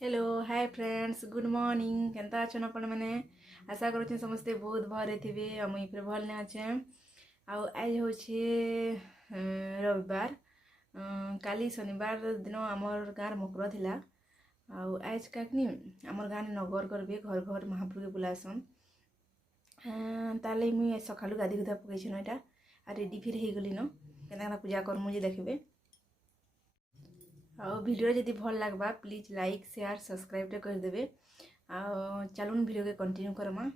Hello hi friends good morning केनता अच्छन आपण मैंने आशा करुँ समस्ते बहुत भले थे मुई फिर भल नहीं अच्छे आज हूँ रविवार काली शनिवार दिन आमर गाँव मकर थिला आज काकनी आमर गाँव नगर करबे घर घर महाप्रभु के बुलासन ताले मुई सकालू गाधी गुधा पकईछन यहाँ आ रेडी फिर हो गली न केना पूजा करमु जे देखबे वीडियो जदि भल लगवा प्लीज लाइक शेयर सब्सक्राइब कर देबे चलून वीडियो के कंटिन्यू करमा।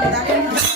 ବିଦା